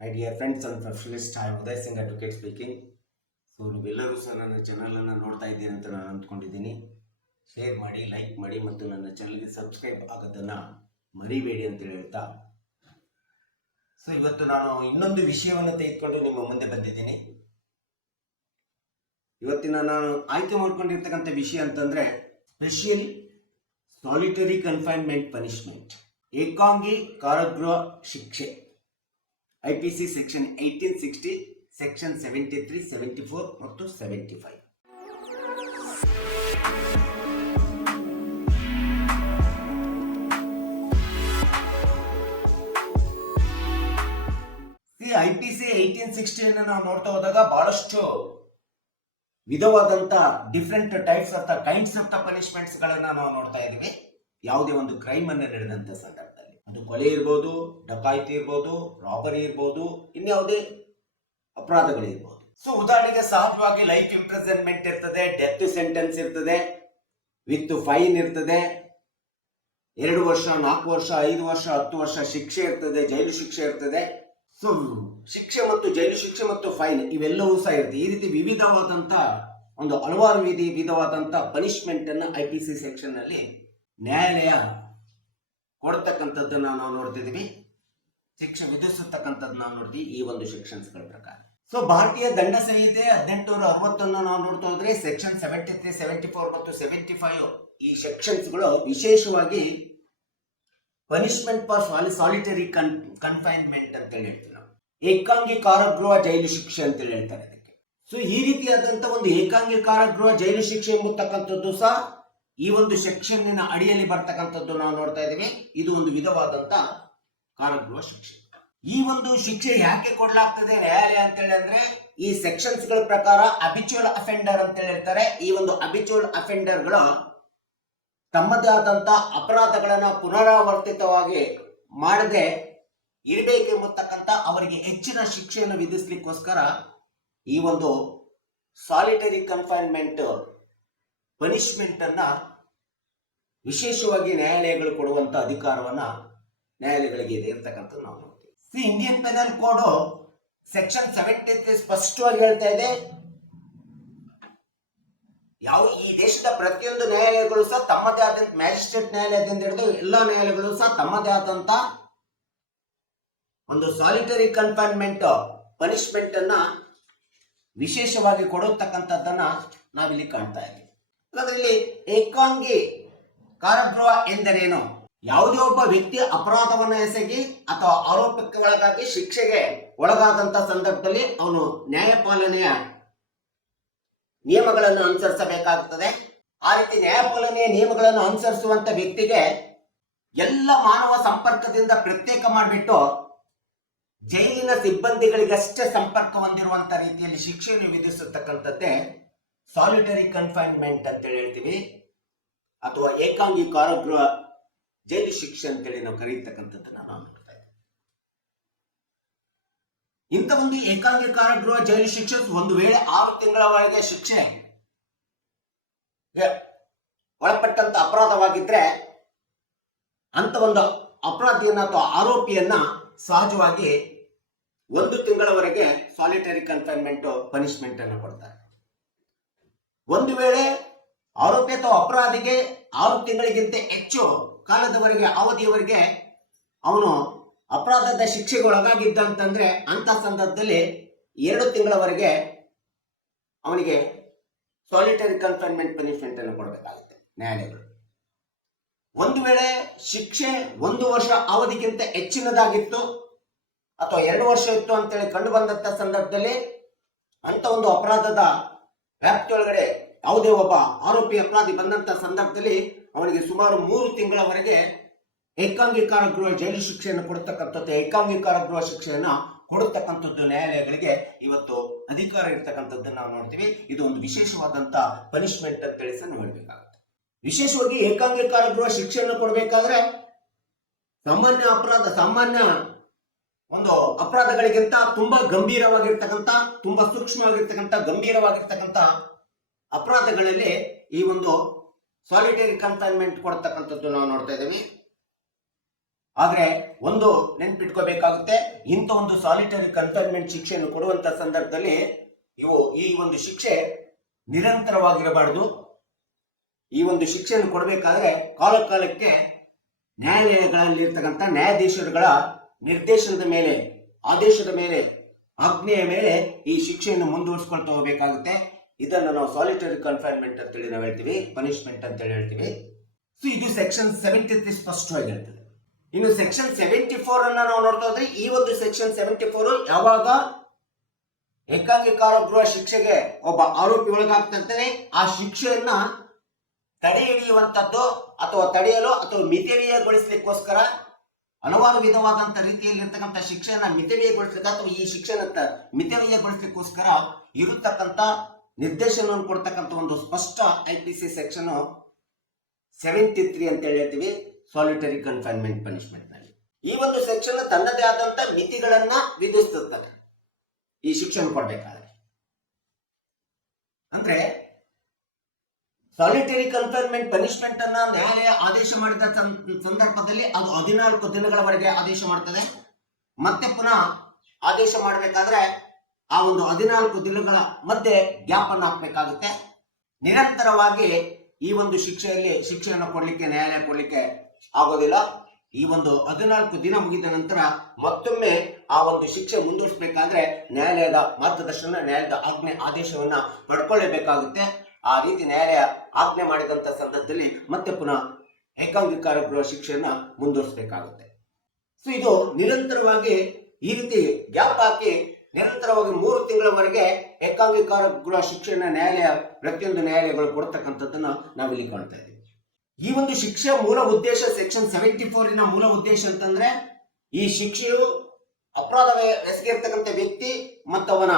My dear friends and professionals, I am Uday Singh Advocate speaking. So ನೀವೆಲ್ಲರೂ ಸಹ ನನ್ನ ಚಾನಲನ್ನು ನೋಡ್ತಾ ಇದ್ದೀರಿ ಅಂತ ನಾನು ಅಂದ್ಕೊಂಡಿದ್ದೀನಿ. ಶೇರ್ ಮಾಡಿ, ಲೈಕ್ ಮಾಡಿ ಮತ್ತು ನನ್ನ ಚಾನಲ್ಗೆ ಸಬ್ಸ್ಕ್ರೈಬ್ ಆಗೋದನ್ನು ಮರಿಬೇಡಿ ಅಂತ ಹೇಳ್ತಾ, ಸೊ ಇವತ್ತು ನಾನು ಇನ್ನೊಂದು ವಿಷಯವನ್ನು ತೆಗೆದುಕೊಂಡು ನಿಮ್ಮ ಮುಂದೆ ಬಂದಿದ್ದೀನಿ. ಇವತ್ತಿನ ನಾನು ಆಯ್ಕೆ ಮಾಡ್ಕೊಂಡಿರ್ತಕ್ಕಂಥ ವಿಷಯ ಅಂತಂದರೆ ಸ್ಪೆಷಲ್ ಸಾಲಿಟರಿ ಕನ್ಫೈನ್ಮೆಂಟ್ ಪನಿಷ್ಮೆಂಟ್, ಏಕಾಂಗಿ ಕಾರಾಗೃಹ ಶಿಕ್ಷೆ. IPC ಸೆಕ್ಷನ್ 1860, ಸೆಕ್ಷನ್ 73, 74 ಮತ್ತು 75. IPC 1860 ನಾವು ನೋಡ್ತಾ ಹೋದಾಗ ಬಹಳಷ್ಟು ವಿಧವಾದಂತ different types of the kinds of the punishments ಗಳನ್ನ ನಾವು ನೋಡ್ತಾ ಇದೀವಿ. ಯಾವುದೇ ಒಂದು ಕ್ರೈಮ್ ಅನ್ನು ನಡೆದಂತ ಸಂದರ್ಭದಲ್ಲಿ, ಅದು ಕೊಲೆ ಇರ್ಬೋದು, ಡಕಾಯಿತಿ ಇರ್ಬೋದು, ರಾಬರಿ ಇರ್ಬೋದು, ಇನ್ಯಾವುದೇ ಅಪರಾಧಗಳಿರ್ಬೋದು. ಸೊ ಉದಾಹರಣೆಗೆ ಸಹಜವಾಗಿ ಲೈಫ್ ಇಂಪ್ರಿಸನ್ಮೆಂಟ್ ಇರ್ತದೆ, ಡೆತ್ ಸೆಂಟೆನ್ಸ್ ಇರ್ತದೆ, ವಿತ್ ಫೈನ್ ಇರ್ತದೆ, 2 ವರ್ಷ, 4 ವರ್ಷ, 5 ವರ್ಷ, 10 ವರ್ಷ ಶಿಕ್ಷೆ ಇರ್ತದೆ, ಜೈಲು ಶಿಕ್ಷೆ ಇರ್ತದೆ. ಸೊ ಶಿಕ್ಷೆ ಮತ್ತು ಜೈಲು ಶಿಕ್ಷೆ ಮತ್ತು ಫೈನ್ ಇವೆಲ್ಲವೂ ಸಹ ಇರುತ್ತೆ. ಈ ರೀತಿ ವಿವಿಧವಾದಂತ ಒಂದು ಹಲವಾರು ವಿಧವಾದಂತ ಪನಿಷ್ಮೆಂಟ್ ಅನ್ನ IPC ಸೆಕ್ಷನ್ ನಲ್ಲಿ ನ್ಯಾಯಾಲಯ ಕೊಡ್ತಕ್ಕಂಥದ್ದನ್ನ ನಾವು ನೋಡ್ತಿದೀವಿ, ಶಿಕ್ಷೆ ವಿಧಿಸತಕ್ಕಂಥದ್ದು ನಾವು ನೋಡ್ತೀವಿ ಈ ಒಂದು ಸೆಕ್ಷನ್ಸ್ ಗಳ ಪ್ರಕಾರ. ಸೊ ಭಾರತೀಯ ದಂಡ ಸಂಹಿತೆ 1860 ನಾವು ನೋಡ್ತಾ ಹೋದ್ರೆ ಸೆಕ್ಷನ್ 73, 74 ಮತ್ತು 75 ಈ ಸೆಕ್ಷನ್ಸ್ ಗಳು ವಿಶೇಷವಾಗಿ ಪನಿಷ್ಮೆಂಟ್ ಫಾರ್ ಸಾಲಿಟರಿ ಕನ್ಫೈನ್ಮೆಂಟ್ ಅಂತ ಹೇಳ್ತೀವಿ ನಾವು. ಏಕಾಂಗಿ ಕಾರಾಗೃಹ ಜೈಲು ಶಿಕ್ಷೆ ಅಂತ ಹೇಳ್ತಾರೆ ಅದಕ್ಕೆ. ಸೊ ಈ ರೀತಿಯಾದಂತ ಒಂದು ಏಕಾಂಗಿ ಕಾರಾಗೃಹ ಜೈಲು ಶಿಕ್ಷೆ ಎಂಬತಕ್ಕಂಥದ್ದು ಸಹ ಈ ಒಂದು ಸೆಕ್ಷನ್ನಿನ ಅಡಿಯಲ್ಲಿ ಬರ್ತಕ್ಕಂಥದ್ದು ನಾವು ನೋಡ್ತಾ ಇದ್ದೀವಿ. ಇದು ಒಂದು ವಿಧವಾದಂತ ಕಾರಾಗೃಹ ಶಿಕ್ಷೆ. ಈ ಒಂದು ಶಿಕ್ಷೆ ಯಾಕೆ ಕೊಡ್ಲಾಗ್ತದೆ ನ್ಯಾಯಾಲಯ ಅಂತ ಹೇಳಿ ಅಂದ್ರೆ, ಈ ಸೆಕ್ಷನ್ಸ್ ಗಳ ಪ್ರಕಾರ ಅಬಿಚುವಲ್ ಅಫೆಂಡರ್ ಅಂತ ಹೇಳ್ತಾರೆ. ಈ ಒಂದು ಅಬಿಚುವಲ್ ಅಫೆಂಡರ್ ಗಳು ತಮ್ಮದೇ ಆದಂತ ಅಪರಾಧಗಳನ್ನ ಪುನರಾವರ್ತಿತವಾಗಿ ಮಾಡದೆ ಇರಬೇಕೆಂಬತಕ್ಕಂಥ ಅವರಿಗೆ ಹೆಚ್ಚಿನ ಶಿಕ್ಷೆಯನ್ನು ವಿಧಿಸ್ಲಿಕ್ಕೋಸ್ಕರ ಈ ಒಂದು ಸಾಲಿಟರಿ ಕನ್ಫೈನ್ಮೆಂಟ್ ಪನಿಷ್ಮೆಂಟ್ ಅನ್ನ ವಿಶೇಷವಾಗಿ ನ್ಯಾಯಾಲಯಗಳು ಕೊಡುವಂತ ಅಧಿಕಾರವನ್ನ ನ್ಯಾಯಾಲಯಗಳಿಗೆ ಇದೆ ಇರ್ತಕ್ಕಂಥದ್ದು ನಾವು ನೋಡ್ತೀವಿ. ಇಂಡಿಯನ್ ಪೆನಲ್ ಕೋಡ್ ಸೆಕ್ಷನ್ 73 ಸ್ಪಷ್ಟವಾಗಿ ಹೇಳ್ತಾ ಇದೆ, ಈ ದೇಶದ ಪ್ರತಿಯೊಂದು ನ್ಯಾಯಾಲಯಗಳು ಸಹ ತಮ್ಮದೇ ಆದಂತ, ಮ್ಯಾಜಿಸ್ಟ್ರೇಟ್ ನ್ಯಾಯಾಲಯದಿಂದ ಹಿಡಿದು ಎಲ್ಲಾ ನ್ಯಾಯಾಲಯಗಳು ಸಹ ತಮ್ಮದೇ ಆದಂತ ಒಂದು ಸಾಲಿಟರಿ ಕನ್ಫೈನ್ಮೆಂಟ್ ಪನಿಷ್ಮೆಂಟ್ ಅನ್ನ ವಿಶೇಷವಾಗಿ ಕೊಡತಕ್ಕಂಥದ್ದನ್ನ ನಾವಿಲ್ಲಿ ಕಾಣ್ತಾ ಇದ್ದೀವಿ. ಅದರಲ್ಲಿ ಏಕಾಂಗಿ ಕಾರಾಗೃಹ ಎಂದರೇನು? ಯಾವುದೇ ಒಬ್ಬ ವ್ಯಕ್ತಿ ಅಪರಾಧವನ್ನ ಎಸಗಿ ಅಥವಾ ಆರೋಪಕ್ಕೆ ಒಳಗಾಗಿ ಶಿಕ್ಷೆಗೆ ಒಳಗಾದಂತ ಸಂದರ್ಭದಲ್ಲಿ ಅವನು ನ್ಯಾಯಪಾಲನೆಯ ನಿಯಮಗಳನ್ನು ಅನುಸರಿಸಬೇಕಾಗುತ್ತದೆ. ಆ ರೀತಿ ನ್ಯಾಯಪಾಲನೆಯ ನಿಯಮಗಳನ್ನು ಅನುಸರಿಸುವಂತ ವ್ಯಕ್ತಿಗೆ ಎಲ್ಲ ಮಾನವ ಸಂಪರ್ಕದಿಂದ ಪ್ರತ್ಯೇಕ ಮಾಡಿಬಿಟ್ಟು ಜೈಲಿನ ಸಿಬ್ಬಂದಿಗಳಿಗಷ್ಟೇ ಸಂಪರ್ಕ ಹೊಂದಿರುವಂತ ರೀತಿಯಲ್ಲಿ ಶಿಕ್ಷೆಯನ್ನು ವಿಧಿಸತಕ್ಕಂಥದ್ದೇ ಸಾಲಿಟರಿ ಕನ್ಫೈನ್ಮೆಂಟ್ ಅಂತ ಹೇಳ್ತೀವಿ, ಅಥವಾ ಏಕಾಂಗಿ ಕಾರಾಗೃಹ ಜೈಲು ಶಿಕ್ಷೆ ಅಂತೇಳಿ ನಾವು ಕರೀತಕ್ಕಂಥದ್ದನ್ನ ನಾವು ನೋಡ್ತಾ ಇದ್ದೀವಿ. ಇಂಥ ಒಂದು ಏಕಾಂಗಿ ಕಾರಾಗೃಹ ಜೈಲು ಶಿಕ್ಷೆ ಒಂದು ವೇಳೆ 6 ತಿಂಗಳವರೆಗೆ ಶಿಕ್ಷೆ ಒಳಪಟ್ಟಂತ ಅಪರಾಧವಾಗಿದ್ರೆ ಅಂತ ಒಂದು ಅಪರಾಧಿಯನ್ನ ಅಥವಾ ಆರೋಪಿಯನ್ನ ಸಹಜವಾಗಿ 1 ತಿಂಗಳವರೆಗೆ ಸಾಲಿಟರಿ ಕನ್ಫೈನ್ಮೆಂಟ್ ಪನಿಷ್ಮೆಂಟ್ ಅನ್ನು ಕೊಡ್ತಾರೆ. ಒಂದು ವೇಳೆ ಆರೋಪಿ ಅಥವಾ ಅಪರಾಧಿಗೆ 6 ತಿಂಗಳಿಗಿಂತ ಹೆಚ್ಚು ಕಾಲದವರೆಗೆ ಅವಧಿಯವರೆಗೆ ಅವನು ಅಪರಾಧದ ಶಿಕ್ಷೆಗೆ ಒಳಗಾಗಿದ್ದ ಅಂತಂದ್ರೆ ಅಂತ ಸಂದರ್ಭದಲ್ಲಿ 2 ತಿಂಗಳವರೆಗೆ ಅವನಿಗೆ ಸಾಲಿಟರಿ ಕನ್ಫೈನ್ಮೆಂಟ್ ಪನಿಷ್ಮೆಂಟ್ ಅನ್ನು ಕೊಡಬೇಕಾಗುತ್ತೆ ನ್ಯಾಯಾಲಯಗಳು. ಒಂದು ವೇಳೆ ಶಿಕ್ಷೆ 1 ವರ್ಷ ಅವಧಿಗಿಂತ ಹೆಚ್ಚಿನದಾಗಿತ್ತು ಅಥವಾ 2 ವರ್ಷ ಇತ್ತು ಅಂತೇಳಿ ಕಂಡು ಬಂದಂತ ಸಂದರ್ಭದಲ್ಲಿ ಅಂತ ಒಂದು ಅಪರಾಧದ ವ್ಯಾಪ್ತಿಯೊಳಗಡೆ ಯಾವುದೇ ಒಬ್ಬ ಆರೋಪಿ ಅಪರಾಧಿ ಬಂದಂತ ಸಂದರ್ಭದಲ್ಲಿ ಅವನಿಗೆ ಸುಮಾರು 3 ತಿಂಗಳವರೆಗೆ ಏಕಾಂಗಿ ಕಾರಾಗೃಹ ಜೈಲು ಶಿಕ್ಷೆಯನ್ನು ಕೊಡತಕ್ಕಂಥದ್ದು, ಏಕಾಂಗಿ ಕಾರಾಗೃಹ ಶಿಕ್ಷೆಯನ್ನ ಕೊಡತಕ್ಕಂಥದ್ದು ನ್ಯಾಯಾಲಯಗಳಿಗೆ ಇವತ್ತು ಅಧಿಕಾರ ಇರ್ತಕ್ಕಂಥದ್ದನ್ನು ನಾವು ನೋಡ್ತೀವಿ. ಇದು ಒಂದು ವಿಶೇಷವಾದಂತ ಪನಿಷ್ಮೆಂಟ್ ಅಂತ ಹೇಳಿ ಸಹ ನೋಡ್ಬೇಕಾಗುತ್ತೆ. ವಿಶೇಷವಾಗಿ ಏಕಾಂಗಿ ಕಾರಾಗೃಹ ಶಿಕ್ಷೆಯನ್ನು ಕೊಡಬೇಕಾದ್ರೆ ಸಾಮಾನ್ಯ ಒಂದು ಅಪರಾಧಗಳಿಗಿಂತ ತುಂಬಾ ಗಂಭೀರವಾಗಿರ್ತಕ್ಕಂಥ, ತುಂಬಾ ಸೂಕ್ಷ್ಮವಾಗಿರ್ತಕ್ಕಂಥ, ಗಂಭೀರವಾಗಿರ್ತಕ್ಕಂಥ ಅಪರಾಧಗಳಲ್ಲಿ ಈ ಒಂದು ಸಾಲಿಟರಿ ಕನ್ಫೈನ್ಮೆಂಟ್ ಕೊಡ್ತಕ್ಕಂಥದ್ದು ನಾವು ನೋಡ್ತಾ ಇದ್ದೀವಿ. ಆದ್ರೆ ಒಂದು ನೆನ್ಪಿಟ್ಕೋಬೇಕಾಗುತ್ತೆ, ಇಂಥ ಒಂದು ಸಾಲಿಟರಿ ಕನ್ಫೈನ್ಮೆಂಟ್ ಶಿಕ್ಷೆಯನ್ನು ಕೊಡುವಂತ ಸಂದರ್ಭದಲ್ಲಿ ಈ ಒಂದು ಶಿಕ್ಷೆ ನಿರಂತರವಾಗಿರಬಾರದು. ಈ ಒಂದು ಶಿಕ್ಷೆಯನ್ನು ಕೊಡಬೇಕಾದ್ರೆ ಕಾಲಕ್ಕೆ ನ್ಯಾಯಾಲಯಗಳಲ್ಲಿ ಇರ್ತಕ್ಕಂಥ ನ್ಯಾಯಾಧೀಶರುಗಳ ನಿರ್ದೇಶನದ ಮೇಲೆ, ಆದೇಶದ ಮೇಲೆ, ಆಜ್ಞೆಯ ಮೇಲೆ ಈ ಶಿಕ್ಷೆಯನ್ನು ಮುಂದುವರಿಸಿಕೊಳ್ತಾ ಹೋಗಬೇಕಾಗುತ್ತೆ. ಇದನ್ನು ನಾವು ಸಾಲಿಟರಿ ಕನ್ಫೈನ್ಮೆಂಟ್ ಅಂತೇಳಿ ನಾವು ಹೇಳ್ತೀವಿ, ಪನಿಷ್ಮೆಂಟ್ ಅಂತೇಳಿ ಹೇಳ್ತೀವಿ. ಸೊ ಇದು ಸೆಕ್ಷನ್ 73 ಸ್ಪಷ್ಟವಾಗಿ ಹೇಳ್ತದೆ. ಇನ್ನು ಸೆಕ್ಷನ್ 74 ಅನ್ನ ನಾವು ನೋಡ್ತಾ ಹೋದ್ರೆ, ಈ ಒಂದು ಸೆಕ್ಷನ್ 74 ಯಾವಾಗ ಏಕಾಂಗಿ ಕಾರಾಗೃಹ ಶಿಕ್ಷೆಗೆ ಒಬ್ಬ ಆರೋಪಿ ಒಳಗಾಗ್ತಂತಾನೆ ಆ ಶಿಕ್ಷೆಯನ್ನ ತಡೆ ಹಿಡಿಯುವಂತದ್ದು ಅಥವಾ ತಡೆಯಲು ಅಥವಾ ಮಿತವ್ಯಯಗೊಳಿಸಲಿಕ್ಕೋಸ್ಕರ ಹಲವಾರು ವಿಧವಾದಂತ ರೀತಿಯಲ್ಲಿ ಇರ್ತಕ್ಕಂಥ ಶಿಕ್ಷೆಯನ್ನ ಮಿತವ್ಯಯಗೊಳಿಸಲಿಕ್ಕೆ ಅಥವಾ ಈ ಶಿಕ್ಷೆಯನ್ನ ಮಿತವ್ಯಯಗೊಳಿಸಲಿಕ್ಕೋಸ್ಕರ ಇರತಕ್ಕಂತ ನಿರ್ದೇಶನವನ್ನು ಕೊಡ್ತಕ್ಕಂಥ ಒಂದು ಸ್ಪಷ್ಟ IPC ಸೆಕ್ಷನ್ 73 ಅಂತ ಹೇಳ್ತೀವಿ, ಸಾಲಿಟರಿ ಕನ್ಫೈನ್ಮೆಂಟ್ ಪನಿಷ್ಮೆಂಟ್ ನಲ್ಲಿ. ಈ ಒಂದು ಸೆಕ್ಷನ್ ತನ್ನದೇ ಆದಂತ ಮಿತಿಗಳನ್ನ ವಿಧಿಸುತ್ತದೆ ಈ ಶಿಕ್ಷೆಯನ್ನು ಕೊಡಬೇಕಾದ್ರೆ. ಅಂದ್ರೆ ಸಾಲಿಟರಿ ಕನ್ಫೈನ್ಮೆಂಟ್ ಪನಿಷ್ಮೆಂಟ್ ಅನ್ನ ನ್ಯಾಯಾಲಯ ಆದೇಶ ಮಾಡಿದ ಸಂದರ್ಭದಲ್ಲಿ ಅದು 14 ದಿನಗಳವರೆಗೆ ಆದೇಶ ಮಾಡ್ತದೆ. ಮತ್ತೆ ಪುನಃ ಆದೇಶ ಮಾಡಬೇಕಾದ್ರೆ ಆ ಒಂದು 14 ದಿನಗಳ ಮಧ್ಯೆ ಗ್ಯಾಪ್ ಅನ್ನು ಹಾಕಬೇಕಾಗುತ್ತೆ. ನಿರಂತರವಾಗಿ ಈ ಒಂದು ಶಿಕ್ಷೆಯನ್ನು ಕೊಡ್ಲಿಕ್ಕೆ ನ್ಯಾಯಾಲಯ ಕೊಡ್ಲಿಕ್ಕೆ ಆಗೋದಿಲ್ಲ. ಈ ಒಂದು 14 ದಿನ ಮುಗಿದ ನಂತರ ಮತ್ತೊಮ್ಮೆ ಆ ಒಂದು ಶಿಕ್ಷೆ ಮುಂದುವರಿಸಬೇಕಾದ್ರೆ ನ್ಯಾಯಾಲಯದ ಮಾರ್ಗದರ್ಶನ, ನ್ಯಾಯಾಲಯದ ಆದೇಶವನ್ನ ಪಡ್ಕೊಳ್ಳೇಬೇಕಾಗುತ್ತೆ. ಆ ರೀತಿ ನ್ಯಾಯಾಲಯ ಆಜ್ಞೆ ಮಾಡಿದಂತ ಸಂದರ್ಭದಲ್ಲಿ ಮತ್ತೆ ಪುನಃ ಏಕಾಂಗಿ ಕಾರಾಗೃಹ ಶಿಕ್ಷೆಯನ್ನ ಮುಂದುವರಿಸಬೇಕಾಗುತ್ತೆ. ಸೊ ಇದು ನಿರಂತರವಾಗಿ ಈ ರೀತಿ ಗ್ಯಾಪ್ ಹಾಕಿ ನಿರಂತರವಾಗಿ 3 ತಿಂಗಳವರೆಗೆ ಏಕಾಂಗಿ ಕಾರಾಗೃಹ ಶಿಕ್ಷೆಯನ್ನ ಪ್ರತಿಯೊಂದು ನ್ಯಾಯಾಲಯಗಳು ಕೊಡ್ತಕ್ಕಂಥದ್ದನ್ನ ನಾವಿಲ್ಲಿ ಕಾಣ್ತಾ ಇದ್ದೀವಿ. ಈ ಒಂದು ಶಿಕ್ಷೆ ಮೂಲ ಉದ್ದೇಶ ಸೆಕ್ಷನ್ 74 ಮೂಲ ಉದ್ದೇಶ ಅಂತಂದ್ರೆ, ಈ ಶಿಕ್ಷೆಯು ಅಪರಾಧ ಎಸಗಿರ್ತಕ್ಕಂಥ ವ್ಯಕ್ತಿ ಮತ್ತು ಅವನ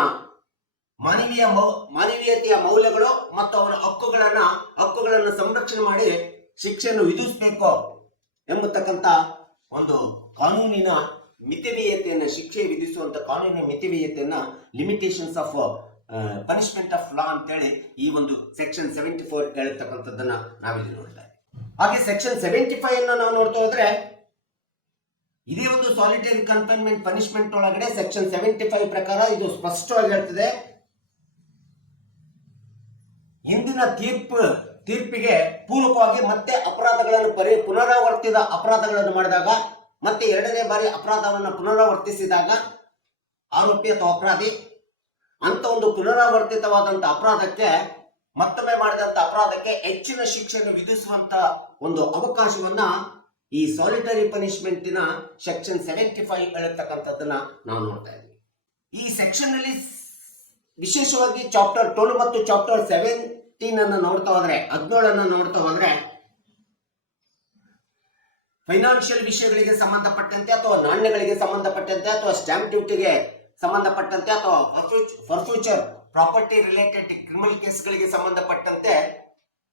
ಮಾನವೀಯತೆಯ ಮೌಲ್ಯಗಳು ಮತ್ತು ಅವನ ಹಕ್ಕುಗಳನ್ನು ಸಂರಕ್ಷಣೆ ಮಾಡಿ ಶಿಕ್ಷೆಯನ್ನು ವಿಧಿಸಬೇಕು ಎಂಬತಕ್ಕಂಥ ಒಂದು ಕಾನೂನಿನ ಮಿತವ್ಯಯತೆಯನ್ನ, ಶಿಕ್ಷೆ ವಿಧಿಸುವಂತ ಕಾನೂನಿನ ಮಿತವ್ಯಯತೆಯನ್ನ, limitations of punishment of law ಅಂತೇಳಿ ಈ ಒಂದು ಸೆಕ್ಷನ್ 74 ಹೇಳಿರ್ತಕ್ಕಂಥದ್ದನ್ನ ನಾವಿಲ್ಲಿ ನೋಡ್ತಾ ಇದ್ದೀವಿ. ಹಾಗೆ ಸೆಕ್ಷನ್ 75 ಅನ್ನ ನಾವು ನೋಡ್ತಾ ಹೋದ್ರೆ, ಇದೇ ಒಂದು ಸಾಲಿಟರಿ ಕನ್ಫೈನ್ಮೆಂಟ್ ಪನಿಷ್ಮೆಂಟ್ ಒಳಗಡೆ ಸೆಕ್ಷನ್ 75 ಪ್ರಕಾರ ಇದು ಸ್ಪಷ್ಟವಾಗಿ ಹೇಳ್ತದೆ, ಹಿಂದಿನ ತೀರ್ಪಿಗೆ ಪೂರಕವಾಗಿ ಮತ್ತೆ ಅಪರಾಧಗಳನ್ನು ಪುನರಾವರ್ತಿತ ಅಪರಾಧಗಳನ್ನು ಮಾಡಿದಾಗ, ಮತ್ತೆ 2ನೇ ಬಾರಿ ಅಪರಾಧವನ್ನು ಪುನರಾವರ್ತಿಸಿದಾಗ ಆರೋಪಿ ಅಥವಾ ಅಪರಾಧಿ ಅಂತ ಒಂದು ಪುನರಾವರ್ತಿತವಾದಂತ ಅಪರಾಧಕ್ಕೆ, ಮತ್ತೊಮ್ಮೆ ಮಾಡಿದಂತ ಅಪರಾಧಕ್ಕೆ ಹೆಚ್ಚಿನ ಶಿಕ್ಷೆಯನ್ನು ವಿಧಿಸುವಂತ ಒಂದು ಅವಕಾಶವನ್ನ ಈ ಸಾಲಿಟರಿ ಪನಿಷ್ಮೆಂಟಿನ ಸೆಕ್ಷನ್ 75 ಹೇಳಿರ್ತಕ್ಕಂಥದ್ದನ್ನ ನಾವು ನೋಡ್ತಾ ಇದ್ದೀವಿ. ಈ ಸೆಕ್ಷನ್ ನಲ್ಲಿ ವಿಶೇಷವಾಗಿ ಚಾಪ್ಟರ್ 12 ಮತ್ತು ಚಾಪ್ಟರ್ 17 ಅನ್ನು ನೋಡ್ತಾ ಹೋದ್ರೆ, 17 ನೋಡ್ತಾ ಹೋದ್ರೆ, ಫೈನಾನ್ಷಿಯಲ್ ವಿಷಯಗಳಿಗೆ ಸಂಬಂಧಪಟ್ಟಂತೆ ಅಥವಾ ನಾಣ್ಯಗಳಿಗೆ ಸಂಬಂಧಪಟ್ಟಂತೆ ಅಥವಾ ಸ್ಟಾಂಪ್ ಡ್ಯೂಟಿಗೆ ಸಂಬಂಧಪಟ್ಟಂತೆ ಅಥವಾ ಫಾರ್ಫ್ಯೂಚರ್ ಪ್ರಾಪರ್ಟಿ ರಿಲೇಟೆಡ್ ಕ್ರಿಮಿನಲ್ ಕೇಸ್ಗಳಿಗೆ ಸಂಬಂಧಪಟ್ಟಂತೆ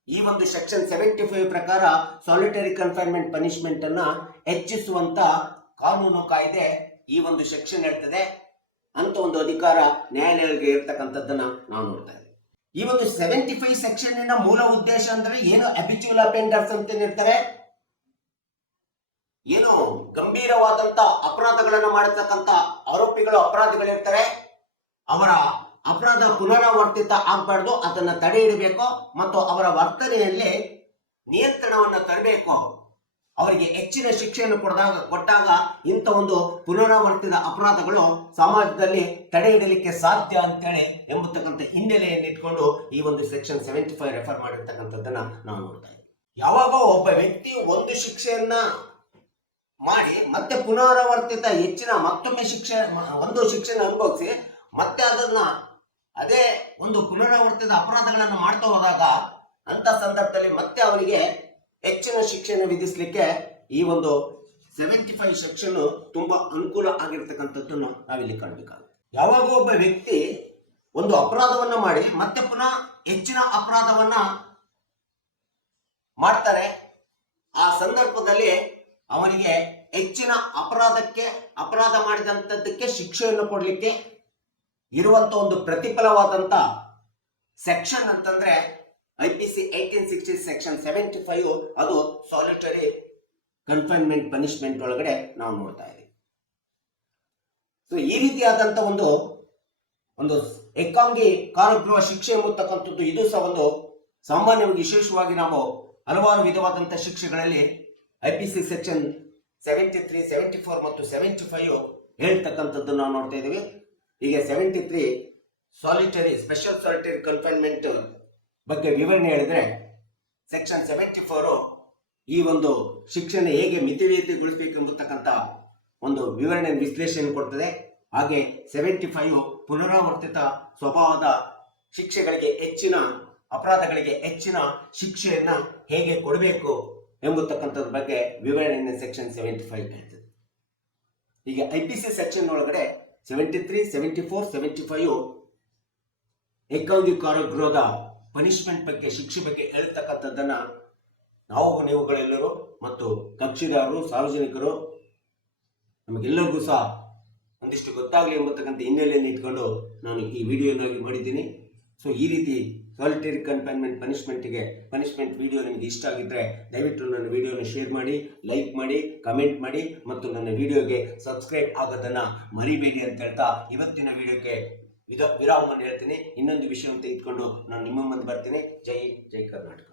ಈ ಒಂದು ಸೆಕ್ಷನ್ 75 ಪ್ರಕಾರ ಸಾಲಿಟರಿ ಕನ್ಫೈನ್ಮೆಂಟ್ ಪನಿಷ್ಮೆಂಟ್ ಅನ್ನ ಹೆಚ್ಚಿಸುವಂತ ಕಾನೂನು ಕಾಯ್ದೆ ಈ ಒಂದು ಸೆಕ್ಷನ್ ಹೇಳ್ತದೆ. ಅಂತ ಒಂದು ಅಧಿಕಾರ ನ್ಯಾಯಾಲಯಗಳಿಗೆ ಇರ್ತಕ್ಕಂಥದ್ದನ್ನ ನಾವು ನೋಡ್ತಾ ಇದ್ದೀವಿ. ಈ ಒಂದು 75 ಸೆಕ್ಷನ್ ಮೂಲ ಉದ್ದೇಶ ಅಂದ್ರೆ ಏನು, ಹ್ಯಾಬಿಚುವಲ್ ಅಫೆಂಡರ್ಸ್ ಅಂತ ಇರ್ತಾರೆ, ಏನು ಗಂಭೀರವಾದಂತ ಅಪರಾಧಗಳನ್ನು ಮಾಡತಕ್ಕಂತ ಆರೋಪಿಗಳು, ಅಪರಾಧಿಗಳಿರ್ತಾರೆ, ಅವರ ಅಪರಾಧ ಪುನರಾವರ್ತಿತ ಆಗಬಾರ್ದು, ಅದನ್ನ ತಡೆ ಹಿಡಬೇಕು ಮತ್ತು ಅವರ ವರ್ತನೆಯಲ್ಲಿ ನಿಯಂತ್ರಣವನ್ನು ತರಬೇಕು. ಅವರಿಗೆ ಹೆಚ್ಚಿನ ಶಿಕ್ಷೆಯನ್ನು ಕೊಟ್ಟಾಗ ಇಂಥ ಒಂದು ಪುನರಾವರ್ತಿತ ಅಪರಾಧಗಳು ಸಮಾಜದಲ್ಲಿ ತಡೆ ಹಿಡಲಿಕ್ಕೆ ಸಾಧ್ಯ ಅಂತೇಳಿ ಎಂಬತಕ್ಕಂಥ ಹಿನ್ನೆಲೆಯನ್ನು ಇಟ್ಕೊಂಡು ಈ ಒಂದು ಸೆಕ್ಷನ್ 75 ರೆಫರ್ ಮಾಡಿರ್ತಕ್ಕಂಥದ್ದನ್ನ ನಾವು ನೋಡ್ತಾ ಇದ್ದೀವಿ. ಯಾವಾಗ ಒಬ್ಬ ವ್ಯಕ್ತಿ ಒಂದು ಶಿಕ್ಷೆಯನ್ನ ಮಾಡಿ ಮತ್ತೆ ಪುನರಾವರ್ತಿತ ಮತ್ತೊಮ್ಮೆ ಒಂದು ಶಿಕ್ಷೆಯನ್ನು ಅನುಭವಿಸಿ ಮತ್ತೆ ಅದೇ ಒಂದು ಪುನರಾವರ್ತಿತ ಅಪರಾಧಗಳನ್ನು ಮಾಡ್ತಾ ಹೋದಾಗ ಅಂತ ಸಂದರ್ಭದಲ್ಲಿ ಮತ್ತೆ ಅವನಿಗೆ ಹೆಚ್ಚಿನ ಶಿಕ್ಷೆಯನ್ನು ವಿಧಿಸಲಿಕ್ಕೆ ಈ ಒಂದು 75 ಸೆಕ್ಷನ್ ತುಂಬಾ ಅನುಕೂಲ ಆಗಿರ್ತಕ್ಕಂಥದ್ದನ್ನು ನಾವಿಲ್ಲಿ ಕಾಣಬೇಕಾಗುತ್ತೆ. ಯಾವಾಗ ಒಬ್ಬ ವ್ಯಕ್ತಿ ಒಂದು ಅಪರಾಧವನ್ನ ಮಾಡಿ ಮತ್ತೆ ಪುನಃ ಹೆಚ್ಚಿನ ಅಪರಾಧವನ್ನ ಮಾಡ್ತಾರೆ, ಆ ಸಂದರ್ಭದಲ್ಲಿ ಅವನಿಗೆ ಹೆಚ್ಚಿನ ಅಪರಾಧ ಮಾಡಿದಂಥದ್ದಕ್ಕೆ ಶಿಕ್ಷೆಯನ್ನು ಕೊಡ್ಲಿಕ್ಕೆ ಇರುವಂತ ಒಂದು ಪ್ರತಿಫಲವಾದಂತ ಸೆಕ್ಷನ್ ಅಂತಂದ್ರೆ IPC 1860 ಸೆಕ್ಷನ್ 75, ಅದು ಸಾಲಿಟರಿ ಕನ್ಫೈನ್ಮೆಂಟ್ ಪನಿಷ್ಮೆಂಟ್ ಒಳಗಡೆ ನಾವು ನೋಡ್ತಾ ಇದ್ದೀವಿ. ಸೊ ಈ ರೀತಿಯಾದಂಥ ಒಂದು ಏಕಾಂಗಿ ಕಾರಾಗೃಹ ಶಿಕ್ಷೆ ಎಂಬತಕ್ಕಂಥದ್ದು ಇದು ಸಹ ಒಂದು ಸಾಮಾನ್ಯವಾಗಿ ವಿಶೇಷವಾಗಿ ನಾವು ಹಲವಾರು ವಿಧವಾದಂಥ ಶಿಕ್ಷೆಗಳಲ್ಲಿ IPC ಸೆಕ್ಷನ್ 73, 74 ಮತ್ತು 75 ಹೇಳ್ತಕ್ಕಂಥದ್ದು ನಾವು ನೋಡ್ತಾ ಇದ್ದೀವಿ. ಈಗ 73 ಸ್ಪೆಷಲ್ ಸಾಲಿಟರಿ ಕನ್ಫೈನ್ಮೆಂಟ್ ಬಗ್ಗೆ ವಿವರಣೆ ಹೇಳಿದ್ರೆ, ಸೆಕ್ಷನ್ 74 ಈ ಒಂದು ಶಿಕ್ಷೆಯನ್ನು ಹೇಗೆ ಮಿತಿಗೊಳಿಸಬೇಕು ಎಂಬತಕ್ಕಂಥ ಒಂದು ವಿವರಣೆ ವಿಶ್ಲೇಷಣೆ ಕೊಡ್ತದೆ. ಹಾಗೆ 75 ಪುನರಾವರ್ತಿತ ಸ್ವಭಾವದ ಶಿಕ್ಷೆಗಳಿಗೆ ಅಪರಾಧಗಳಿಗೆ ಹೆಚ್ಚಿನ ಶಿಕ್ಷೆಯನ್ನ ಹೇಗೆ ಕೊಡಬೇಕು ಎಂಬತಕ್ಕಂಥದ್ರ ಬಗ್ಗೆ ವಿವರಣೆಯನ್ನು ಸೆಕ್ಷನ್ 75 ಹೇಳ್ತದೆ. ಈಗ IPC ಸೆಕ್ಷನ್ ಒಳಗಡೆ 73, 74, 75 ಏಕಾಂಗಿ ಕಾರಾಗೃಹದ ಪನಿಷ್ಮೆಂಟ್ ಬಗ್ಗೆ, ಶಿಕ್ಷೆ ಬಗ್ಗೆ ಹೇಳ್ತಕ್ಕಂಥದ್ದನ್ನ ನೀವುಗಳೆಲ್ಲರೂ ಮತ್ತು ಕಕ್ಷಿದಾರರು, ಸಾರ್ವಜನಿಕರು ನಮಗೆಲ್ಲರಿಗೂ ಸಹ ಒಂದಿಷ್ಟು ಗೊತ್ತಾಗಲಿ ಎಂಬತಕ್ಕಂಥ ಹಿನ್ನೆಲೆಯನ್ನು ಇಟ್ಕೊಂಡು ನಾನು ಈ ವಿಡಿಯೋನಾಗಿ ಮಾಡಿದ್ದೀನಿ. ಸೊ ಈ ರೀತಿ ಸಾಲಿಟರಿ ಕನ್ಫೈನ್ಮೆಂಟ್ ಪನಿಷ್ಮೆಂಟ್ ವಿಡಿಯೋ ನಿಮಗೆ ಇಷ್ಟ ಆಗಿದ್ರೆ ದಯವಿಟ್ಟು ನನ್ನ ವಿಡಿಯೋನ ಶೇರ್ ಮಾಡಿ, ಲೈಕ್ ಮಾಡಿ, ಕಮೆಂಟ್ ಮಾಡಿ ಮತ್ತು ನನ್ನ ವಿಡಿಯೋಗೆ ಸಬ್ಸ್ಕ್ರೈಬ್ ಆಗೋದನ್ನ ಮರಿಬೇಡಿ ಅಂತ ಹೇಳ್ತಾ ಇವತ್ತಿನ ವಿಡಿಯೋಕ್ಕೆ ವಿರಾಮವನ್ನು ಹೇಳ್ತೀನಿ. ಇನ್ನೊಂದು ವಿಷಯವನ್ನು ತೆಗೆದುಕೊಂಡು ನಾನು ನಿಮ್ಮ ಮುಂದೆ ಬರ್ತೀನಿ. ಜೈ ಕರ್ನಾಟಕ.